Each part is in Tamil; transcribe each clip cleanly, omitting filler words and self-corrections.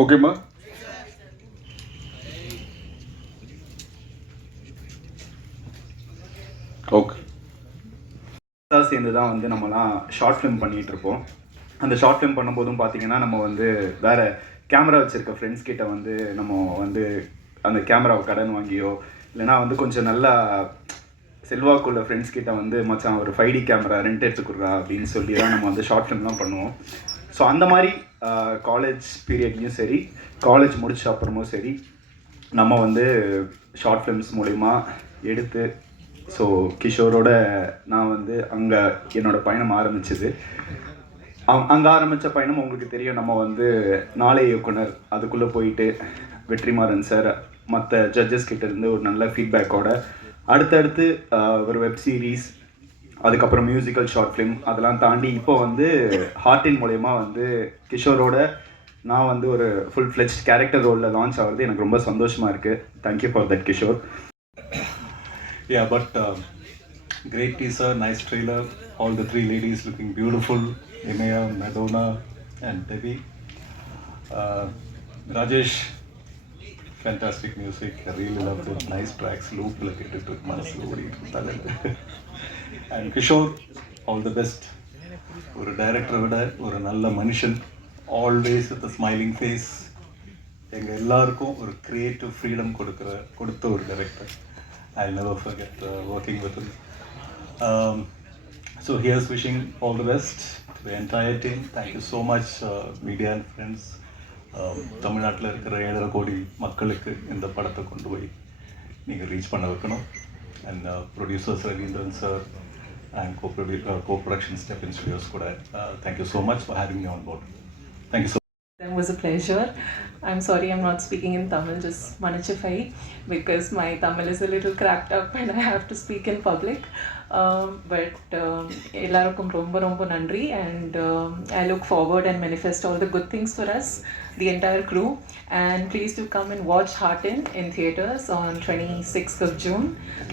ஓகேம்மா. ஓகே. சேர்ந்து தான் வந்து நம்மலாம் ஷார்ட் ஃபிலிம் பண்ணிகிட்ருப்போம். அந்த ஷார்ட் ஃபிலிம் பண்ணும்போதும் பார்த்திங்கன்னா நம்ம வந்து வேறு கேமரா வச்சுருக்க ஃப்ரெண்ட்ஸ் கிட்ட வந்து நம்ம வந்து அந்த கேமராவை கடன் வாங்கியோ இல்லைனா வந்து கொஞ்சம் நல்லா செல்வாக்குள்ள ஃப்ரெண்ட்ஸ் கிட்ட வந்து மச்சான் ஒரு 5D கேமரா ரெண்ட் எடுத்துக்குறா அப்படின்னு சொல்லி தான் நம்ம வந்து ஷார்ட் ஃபிலிம்லாம் பண்ணுவோம். ஸோ அந்த மாதிரி காலேஜ் பீரியட்லேயும் சரி, காலேஜ் முடிச்ச அப்புறமும் சரி, நம்ம வந்து ஷார்ட் ஃபிலிம்ஸ் மூலிமா எடுத்து ஸோ கிஷோரோட நான் வந்து அங்கே என்னோடய பயணம் ஆரம்பிச்சது. அங்கே ஆரம்பித்த பயணம் உங்களுக்கு தெரியும். நம்ம வந்து நாளை இயக்குனர் அதுக்குள்ளே போயிட்டு வெற்றிமாறன் சார் மற்ற ஜட்ஜஸ் கிட்டேருந்து ஒரு நல்ல ஃபீட்பேக்கோட அடுத்தடுத்து ஒரு வெப் சீரிஸ், அதுக்கப்புறம் மியூசிக்கல் ஷார்ட் ஃபிலிம் அதெல்லாம் தாண்டி இப்போ வந்து ஹார்ட்டின் மூலயமா வந்து கிஷோரோட நான் வந்து ஒரு ஃபுல் ஃப்ளெஜ்ட் கேரக்டர் ரோலில் லான்ச் ஆகிறது எனக்கு ரொம்ப சந்தோஷமாக இருக்குது. Thank you for that Kishore. Yeah, but great teaser, nice trailer, all the three ladies looking beautiful, Imaya, Madonna and Debbie. Rajesh, fantastic music, I really loved it, nice tracks, loop like it took manasu odi and Kishore, all the best. ஒரு டைரக்டரை விட ஒரு நல்ல மனுஷன், ஆல்வேஸ் வித் ஸ்மைலிங் ஃபேஸ். எங்கள் எல்லாருக்கும் ஒரு க்ரியேட்டிவ் ஃப்ரீடம் கொடுத்த ஒரு director. I'll never forget working with him. So here's wishing all the best to the entire team. Thank you so much, media and friends. தமிழ்நாட்டில் இருக்கிற 7.5 கோடி மக்களுக்கு இந்த படத்தை கொண்டு போய் நீங்கள் ரீச் பண்ண வைக்கணும். And producers Ravindran sir and co-production Step in Studios கூட thank you so much for having me on board. Thank you so much. It was a pleasure. I'm sorry I'm not speaking in Tamil, just Manichifai, because my Tamil is a little cracked up and I have to speak in public. But எல்லாருக்கும் ரொம்ப ரொம்ப நன்றி, and I look forward and manifest all the good things for us, the entire crew, and please do come and watch Heartin in theaters on 26th of June.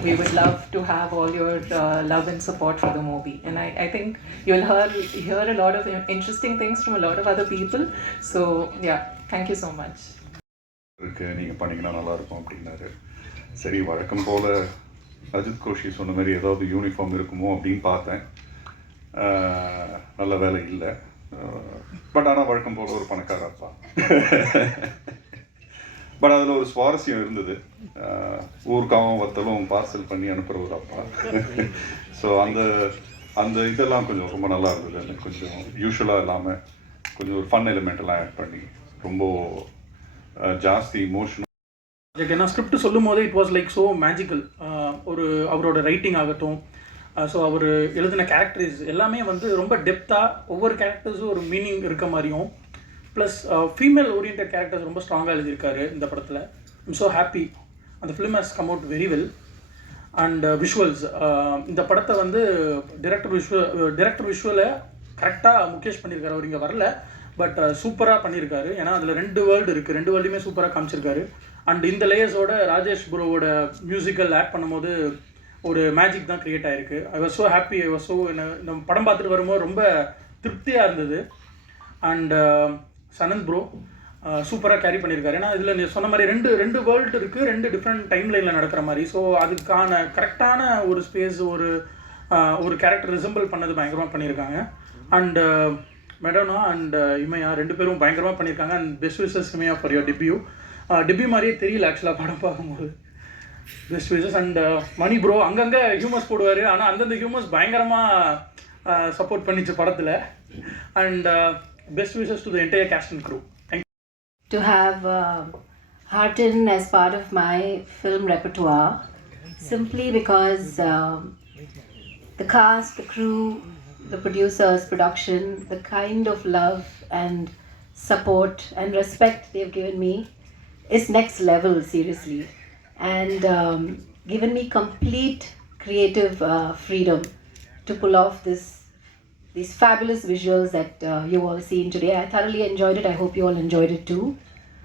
We would love to have all your love and support for the movie, and I think you'll hear a lot of interesting things from a lot of other people. So yeah, thank you so much. நீங்கள் பண்ணிங்கன்னா நல்லாயிருக்கும் அப்படின்னாரு. சரி, வழக்கம் போல் அஜித் கோஷி சொன்ன மாதிரி ஏதாவது யூனிஃபார்ம் இருக்குமோ அப்படின்னு பார்த்தேன். நல்ல வேலை இல்லை. பட் ஆனால் வழக்கம் போல் ஒரு பணக்கார அப்பா. பட் அதில் ஒரு சுவாரஸ்யம் இருந்தது. ஊருக்காவும் வத்தலும் பார்சல் பண்ணி அனுப்புகிற ஒரு அப்பா. ஸோ அந்த இதெல்லாம் கொஞ்சம் ரொம்ப நல்லா இருந்தது. எனக்கு கொஞ்சம் யூஷுவலாக இல்லாமல் கொஞ்சம் ஒரு ஃபன் எலிமெண்ட்டெல்லாம் ஆட் பண்ணி ரொம்ப ஜாஸ்தி இமோஷனல். ஏன்னா ஸ்கிரிப்ட் சொல்லும் போதே it was like so magical. ஒரு அவரோட ரைட்டிங் ஆகட்டும், ஸோ அவர் எழுதின கேரக்டர்ஸ் எல்லாமே வந்து ரொம்ப டெப்த்தாக ஒவ்வொரு கேரக்டர்ஸும் ஒரு மீனிங் இருக்க மாதிரியும், ப்ளஸ் ஃபீமேல் ஓரியன்ட் கேரக்டர்ஸ் ரொம்ப ஸ்ட்ராங்காக எழுதியிருக்காரு இந்த படத்தில். I'm so happy. அந்த film has come out very well. And visuals, இந்த படத்தை வந்து டிரெக்டர் விஷுவலை கரெக்டாக முகேஷ் பண்ணியிருக்காரு. அவர் இங்கே வரல, பட் சூப்பராக பண்ணியிருக்காரு. ஏன்னா அதில் 2 வேர்ல்டு இருக்குது, 2 வேர்ல்டுமே சூப்பராக காமிச்சிருக்காரு. அண்ட் இந்த லேயர்ஸோட ராஜேஷ் ப்ரோவோட மியூசிக்கல் ஆட் பண்ணும்போது ஒரு மேஜிக் தான் க்ரியேட் ஆகிருக்கு. I was so happy. I was so நம்ம படம் பார்த்துட்டு வரும்போது ரொம்ப திருப்தியாக இருந்தது. அண்ட் சனந்த் ப்ரோ சூப்பராக கேரி பண்ணியிருக்காரு. ஏன்னா இதில் நீ சொன்ன மாதிரி ரெண்டு வேர்ல்டு இருக்குது, 2 டிஃப்ரெண்ட் டைம் லைனில் நடக்கிற மாதிரி. ஸோ அதுக்கான கரெக்டான ஒரு ஸ்பேஸ், ஒரு கேரக்டர் ரிசம்பிள் பண்ணது பயங்கரமாக பண்ணியிருக்காங்க. அண்ட் மெடோனா அண்ட் இமையா 2 பேரும் பயங்கரமாக பண்ணியிருக்காங்க. And best wishes Imaiya for your debut மாதிரியே தெரியல ஆக்சுவலாக படம் பார்க்கும்போது. Best wishes. And Mani bro அங்கங்கே ஹியூமர்ஸ் போடுவார், ஆனால் அந்தந்த ஹியூமர்ஸ் பயங்கரமாக சப்போர்ட் பண்ணிச்சு படத்தில். And best wishes to the entire cast and crew. Thank you. To have Heartin as part of my film repertoire, simply because the cast, the crew, the producers, production, the kind of love and support and respect they've given me is next level, seriously, and given me complete creative freedom to pull off these fabulous visuals that you all seen today. I thoroughly enjoyed it. I hope you all enjoyed it too.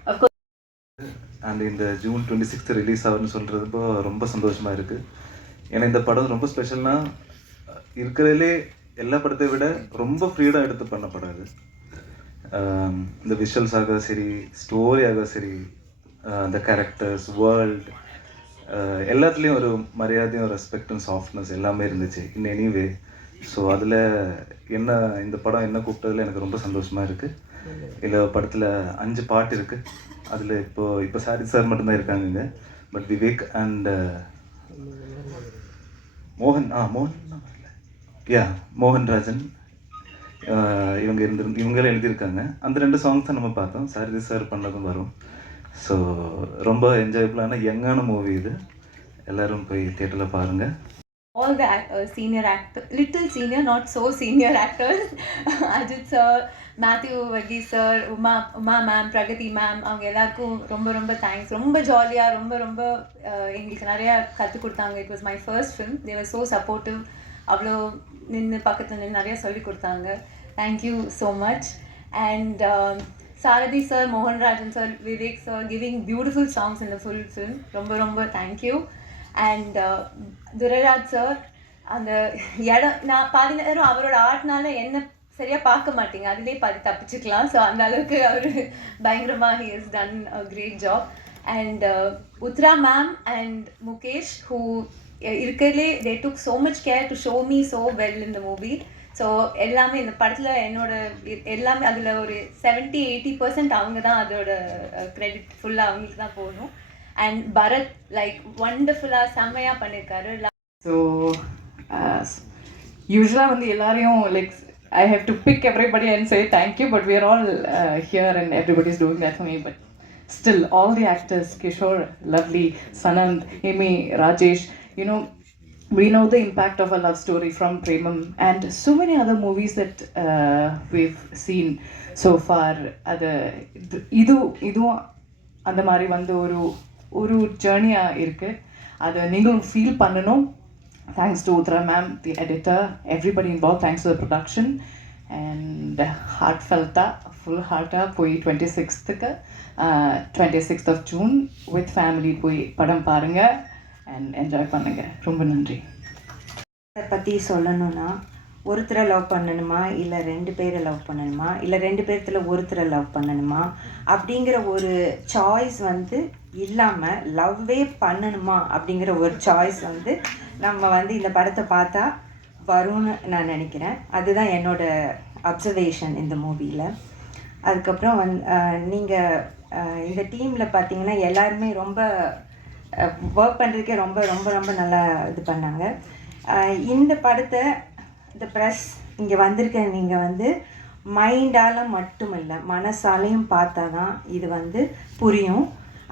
Of course. And இந்த June 26th ரிலீஸ் ஆகுதுன்னு சொல்கிறதுப்போ ரொம்ப சந்தோஷமாக இருக்குது. ஏன்னா இந்த படம் ரொம்ப ஸ்பெஷல்னால் இருக்கிறதுலே எல்லா படத்தை விட ரொம்ப ஃப்ரீடம் எடுத்து பண்ண படம் இது. இந்த விஷுவல்ஸாக சரி, ஸ்டோரியாக சரி, அந்த கேரக்டர்ஸ், வேர்ல்ட், எல்லாத்துலேயும் ஒரு மரியாதையும் ரெஸ்பெக்டும் சாஃப்ட்னஸ் எல்லாமே இருந்துச்சு இன் எனிவே. ஸோ அதில் என்ன இந்த படம் என்ன கூப்பிட்டதில் எனக்கு ரொம்ப சந்தோஷமாக இருக்குது. இதில் படத்தில் 5 பாட்டு இருக்குது. அதில் இப்போ சாரி சார் மட்டும்தான் இருக்காங்க. பட் விவேக் அண்ட் மோகன்ராஜன் இவங்களே எழுதியிருக்காங்க. அந்த 2 சாங்ஸ் தான் நம்ம பார்த்தோம். சாரி சார் பண்ணதும் வரும். ஸோ ரொம்ப என்ஜாயபுளான யங்கான மூவி இது. எல்லோரும் போய் தியேட்டரில் பாருங்கள். All the senior actors, little senior, not so senior actors, Ajit sir, Matthew Vagi sir, Uma ma'am, Pragati ma'am, அவங்க எல்லாருக்கும் ரொம்ப ரொம்ப தேங்க்ஸ். ரொம்ப ஜாலியாக ரொம்ப எங்களுக்கு நிறையா கற்றுக் கொடுத்தாங்க. It was my first film. They var so supportive. அவ்வளோ நின்று பக்கத்தில் நின்று நிறையா சொல்லி கொடுத்தாங்க. Thank you so much. And Sarathi sir, Mohanrajan sir, Vivek sir, giving beautiful songs in the full film. ரொம்ப தேங்க்யூ. அண்ட் துரைராஜ் சார், அந்த இடம் நான் பாதி நேரம் அவரோட ஆர்ட்னால என்ன சரியாக பார்க்க மாட்டீங்க, அதிலே பாதி தப்பிச்சுக்கலாம். ஸோ அந்த அளவுக்கு அவர் பயங்கரமாக he has done a great job. And Uthra ma'am and Mukesh who இருக்கிறதுலே they took so much care to show me so well in the movie. So எல்லாமே இந்த படத்தில் என்னோட எல்லாமே அதில் ஒரு 70-80% அவங்க தான், அதோட க்ரெடிட் ஃபுல்லாக அவங்களுக்கு தான் போகணும். அண்ட் பரத் லைக் வண்டர்ஃபுல்லாக செம்மையாக பண்ணியிருக்காரு. ஸோ யூஸ்வலாக வந்து எல்லாரையும் like I have to pick everybody and say thank you, but we are all here and everybody is doing that for me. But still, all the actors, Kishore, Lovely, Sanand, Amy, Rajesh, you know, we know the impact of a love story from Premam and so many other movies that we've seen so far. இதுவும் அந்த மாதிரி வந்து ஒரு ஜேர்னியாக இருக்குது. அதை நீங்களும் ஃபீல் பண்ணணும். Thanks to Uthra ma'am, the editor, everybody involve. Thanks to the production. And full ஹார்ட்டாக போய் 26th of June with family போய் படம் பாருங்கள் அண்ட் என்ஜாய் பண்ணுங்கள். ரொம்ப நன்றி. அதை பற்றி சொல்லணும்னா, ஒருத்தரை லவ் பண்ணணுமா, இல்லை 2 பேரை லவ் பண்ணணுமா, இல்லை 2 பேர்த்தில் ஒருத்தரை லவ் பண்ணணுமா அப்படிங்கிற ஒரு சாய்ஸ் வந்து இல்லாமல் லவ்வே பண்ணணுமா அப்படிங்கிற ஒரு சாய்ஸ் வந்து நம்ம வந்து இந்த படத்தை பார்த்தா வரும்னு நான் நினைக்கிறேன். அதுதான் என்னோடய அப்சர்வேஷன் இந்த மூவியில். அதுக்கப்புறம் நீங்கள் இந்த டீமில் பார்த்தீங்கன்னா எல்லாருமே ரொம்ப ஒர்க் பண்ணுறதுக்கே ரொம்ப ரொம்ப ரொம்ப நல்லா இது பண்ணாங்க. இந்த படத்தை இந்த ப்ரெஸ் இங்கே வந்திருக்க நீங்கள் வந்து மைண்டால் மட்டும் இல்லை, மனசாலையும் பார்த்தா தான் இது வந்து புரியும்.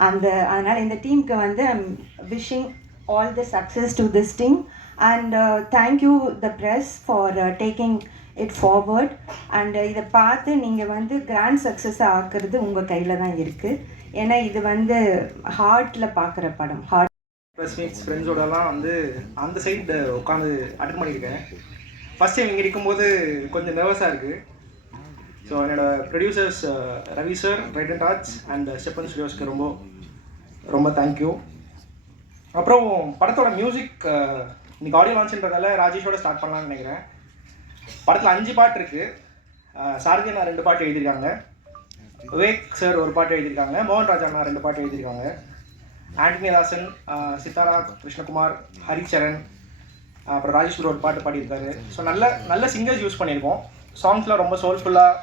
அதனால் இந்த டீமுக்கு வந்து I'm wishing all the success to this team and thank you the press for taking it forward. And இதை பார்த்து நீங்கள் வந்து கிராண்ட் சக்ஸஸாக ஆக்குறது உங்கள் கையில் தான் இருக்குது. ஏன்னா இது வந்து ஹார்ட்டில் பார்க்குற படம். ப்ரெஸ் மீட்ஸ் ஃப்ரெண்ட்ஸோடலாம் வந்து அந்த சைடு உட்காந்து அட்டன் பண்ணியிருக்கேன். ஃபஸ்ட் டைம் இங்கே இருக்கும்போது கொஞ்சம் நர்வஸாக இருக்குது. ஸோ என்னோடய producers Ravi sir, Raidan Raj and Stephen ஸ்டுடியோஸ்க்கு ரொம்ப ரொம்ப தேங்க்யூ. அப்புறம் படத்தோட மியூசிக் இன்றைக்கி ஆடியோ லான்ச்சுன்றதால ராஜேஷோட ஸ்டார்ட் பண்ணலான்னு நினைக்கிறேன். படத்தில் 5 பாட்டு இருக்குது. சாரதி அண்ணா 2 பாட்டு எழுதியிருக்காங்க, விவேக் சார் 1 பாட்டு எழுதியிருக்காங்க, மோகன்ராஜ் அண்ணா 2 பாட்டு எழுதியிருக்காங்க, ஆண்டனி தாசன், சித்தாரா கிருஷ்ணகுமார், ஹரிச்சரன், அப்புறம் ராஜேஷ் ஒரு பாட்டு பாடியிருக்காரு. ஸோ நல்ல சிங்கர்ஸ் யூஸ் பண்ணியிருக்கோம். சாங்ஸ்லாம் ரொம்ப சோல்ஃபுல்லாக,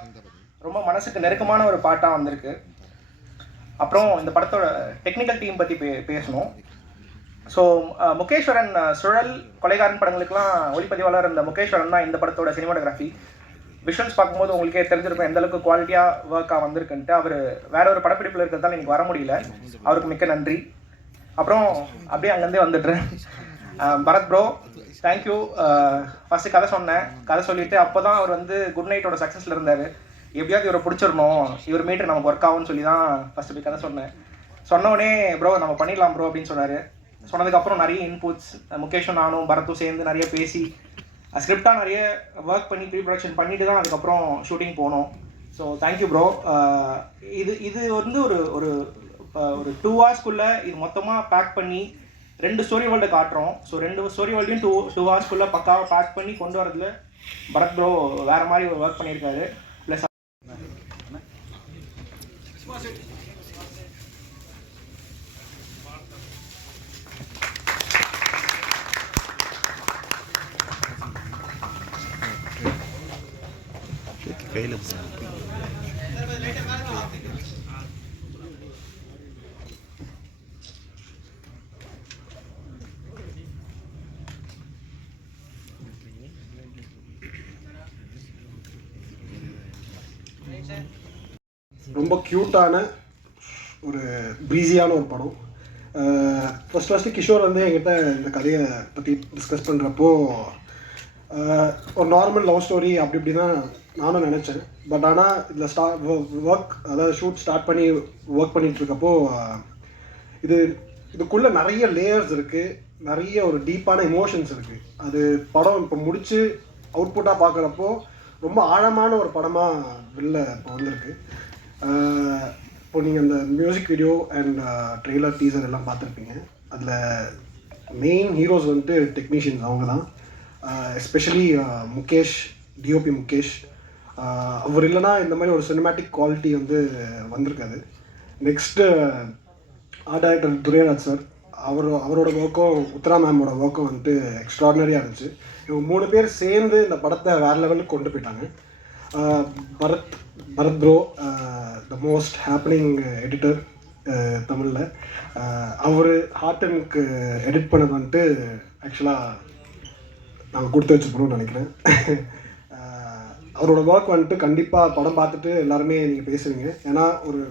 ரொம்ப மனசுக்கு நெருக்கமான ஒரு பாட்டாக வந்திருக்கு. அப்புறம் இந்த படத்தோட டெக்னிக்கல் டீம் பற்றி பேசணும். ஸோ முகேஸ்வரன், சுழல், கொலைகாரன் படங்களுக்கெல்லாம் ஒளிப்பதிவாளர் இந்த முகேஸ்வரன் தான் இந்த படத்தோட சினிமாட்டோகிராஃபி. விஷுவல்ஸ் பார்க்கும்போது உங்களுக்கே தெரிஞ்சிருக்கும் எந்த அளவுக்கு குவாலிட்டியாக ஒர்க்காக வந்திருக்குன்ட்டு. அவர் வேற ஒரு படப்பிடிப்பில் இருக்கிறதால எனக்கு வர முடியல, அவருக்கு மிக்க நன்றி. அப்புறம் அப்படியே அங்கேருந்தே வந்துடுறேன். Bharat bro, thank you. ஃபஸ்ட்டு கதை சொல்லிவிட்டு அப்போ தான் அவர் வந்து குட் நைட்டோட சக்ஸஸில் இருந்தார். எப்படியாவது இவரை பிடிச்சிடணும், இவர் மீட்டர் நமக்கு ஒர்க் ஆகும்னு சொல்லி தான் ஃபஸ்ட்டு போய் கதை சொன்னோடனே ப்ரோ நம்ம பண்ணிடலாம் ப்ரோ அப்படின்னு சொன்னார். சொன்னதுக்கப்புறம் நிறைய இன்புட்ஸ் முகேஷும் நானும் பரத்தும் சேர்ந்து நிறைய பேசி ஸ்கிரிப்டாக நிறைய ஒர்க் பண்ணி ப்ரீ ப்ரொடக்ஷன் பண்ணிட்டு தான் அதுக்கப்புறம் ஷூட்டிங் போனோம். So thank you bro. இது வந்து ஒரு 2 hours இது மொத்தமாக பேக் பண்ணி 2 ஸ்டோரி வேர்ல்டை காட்டுறோம். ஸோ 2 ஸ்டோரி வேர்ல்டையும் 2 hours பக்காவாக பேக் பண்ணி கொண்டு வரதுல பரத் ப்ரோ வேறு மாதிரி ஒர்க் பண்ணியிருக்காரு. ப்ளஸ் ரொம்ப க்யூட்டான ஒரு ப்ரீஸியான ஒரு படம். ஃபஸ்ட்டு கிஷோர் வந்து என்கிட்ட இந்த கதையை பற்றி டிஸ்கஸ் பண்ணுறப்போ ஒரு நார்மல் லவ் ஸ்டோரி அப்படி இப்படி தான் நானும் நினச்சேன். பட் ஆனால் இதில் ஒர்க் அதாவது ஷூட் ஸ்டார்ட் பண்ணி ஒர்க் பண்ணிகிட்ருக்கப்போ இதுக்குள்ளே நிறைய லேயர்ஸ் இருக்குது, நிறைய ஒரு டீப்பான எமோஷன்ஸ் இருக்குது. அது படம் இப்போ முடித்து அவுட்புட்டாக பார்க்குறப்போ ரொம்ப ஆழமான ஒரு படமாக வெளில இப்போ வந்திருக்கு. இப்போ நீங்கள் இந்த music video and trailer teaser எல்லாம் பார்த்துருப்பீங்க. அதில் மெயின் ஹீரோஸ் வந்துட்டு டெக்னீஷியன்ஸ் அவங்க தான். Especially Mukesh, DOP Mukesh. அவர் இல்லைனா இந்த மாதிரி ஒரு சினிமேட்டிக் குவாலிட்டி வந்து வந்திருக்காது. Next art director Durairaj sir, அவரோட ஒர்க்கும் உத்தரா மேமோட ஒர்க்கும் வந்துட்டு எக்ஸ்ட்ராடினரியாக இருந்துச்சு. இவங்க 3 பேர் சேர்ந்து இந்த படத்தை வேறு லெவலுக்கு கொண்டு போயிட்டாங்க. Bharath bro, the most happening editor தமிழில், அவர் ஹார்டனுக்கு எடிட் பண்ணது வந்துட்டு ஆக்சுவலாக நாங்கள் கொடுத்து வச்சுக்கணும்னு நினைக்கிறேன். அவரோட ஒர்க் வந்துட்டு கண்டிப்பாக படம் பார்த்துட்டு எல்லாருமே நீங்கள் பேசுவீங்க. ஏன்னா ஒரு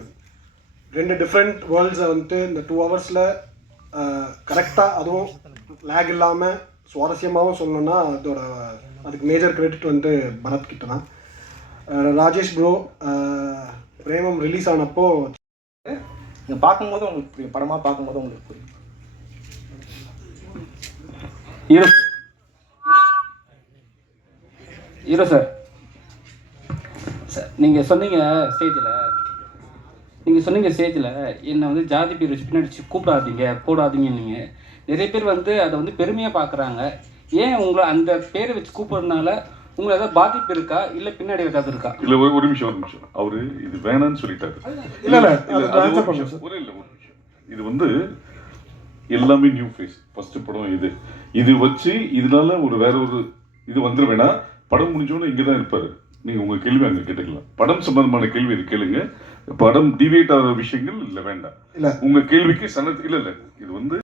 2 டிஃப்ரெண்ட் வேர்ல்ட்ஸை வந்துட்டு இந்த 2 ஹவர்ஸில் கரெக்டாக அதுவும் லேக் இல்லாமல் சுவாரஸ்யமாகவும் சொல்லணும்னா அதுக்கு மேஜர் கிரெடிட் வந்துட்டு பரத் கிட்ட தான். ராஜேஷ் ப்ரோ, பிரேமம் ரிலீஸ் ஆனப்போ நீங்கள் பார்க்கும்போது உங்களுக்கு புரியும், படமாக பார்க்கும்போது உங்களுக்கு புரியும். ஹீரோ சார், நீங்கள் சொன்னீங்க ஸ்டேஜில் என்னை வந்து ஜாதி பேர் வச்சு பின்னாடி கூப்பிடாதீங்க போடாதீங்க. நீங்கள் நிறைய பேர் வந்து அதை வந்து பெருமையாக பார்க்குறாங்க. ஏன் உங்களை அந்த பேரை வச்சு கூப்பிட்றதுனால உங்களுக்கு ஏதாவது பாதிப்பு இருக்கா, இல்லை பின்னாடி ஏதாவது இருக்கா? இல்லை, ஒரு நிமிஷம். அவர் இது வேணான்னு சொல்லிட்டாரு. இது வந்து எல்லாமே நியூ ஃபேஸ். ஃபர்ஸ்ட் படம் இது வச்சு இதனால வேற ஒரு இது வந்துட வேணாம். படம் முடிஞ்சோன்னு இங்கே தான் இருப்பார். நீங்கள் உங்கள் கேள்வி அங்கே கேட்டுக்கலாம். படம் சம்பந்தமான கேள்வி இது கேளுங்க. படம் டிவேட் ஆகிற விஷயங்கள் இல்லை, வேண்டாம். இல்லை உங்கள் கேள்விக்கு இல்லை இது வந்து